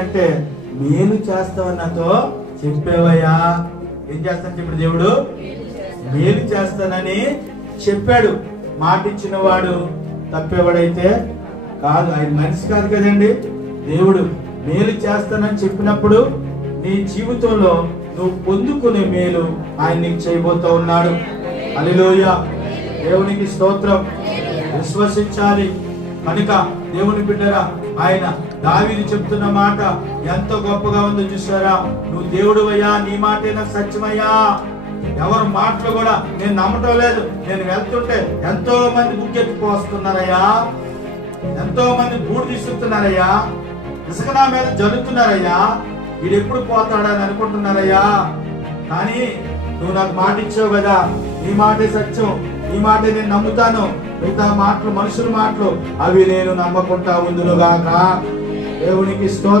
అంటే మేలు చేస్తావని నాతో చెప్పావయ్యా. ఏం చేస్తాను చెప్పాడు దేవుడు? మేలు చేస్తానని చెప్పాడు. మాట ఇచ్చిన వాడు తప్పేవాడైతే కాదు. ఆయన మనిషి కాదు కదండి, దేవుడు. మేలు చేస్తానని చెప్పినప్పుడు నీ జీవితంలో నువ్వు పొందుకునే మేలు ఆయన నీకు చేయబోతూ ఉన్నాడు. హల్లెలూయా, దేవునికి స్తోత్రం. విశ్వసించాలి. కనుక దేవుని బిడ్డరా, ఆయన దావీదు చెప్తున్న మాట ఎంతో గొప్పగా ఉందో చూసారా? నువ్వు దేవుడు అయ్యా, నీ మాటే నాకు సత్యమయ్యా. ఎవరి మాటలు కూడా నేను నమ్మటం లేదు. నేను వెళ్తుంటే ఎంతో మంది బుక్కెత్తి పోస్తున్నారయ్యా, ఎంతో మంది బూడు తీసుకున్నారయ్యా, ఇసుక నా మీద జరుగుతున్నారయ్యా, వీడు ఎప్పుడు పోతాడని అనుకుంటున్నారయ్యా. కానీ నువ్వు నాకు మాట ఇచ్చావు కదా, నీ మాటే సత్యం, నీ మాటే నేను నమ్ముతాను. మిగతా మాటలు, మనుషుల మాటలు, అవి నేను నమ్మకుండా ఉందునుగాక. దేవునికి స్తోత్రం.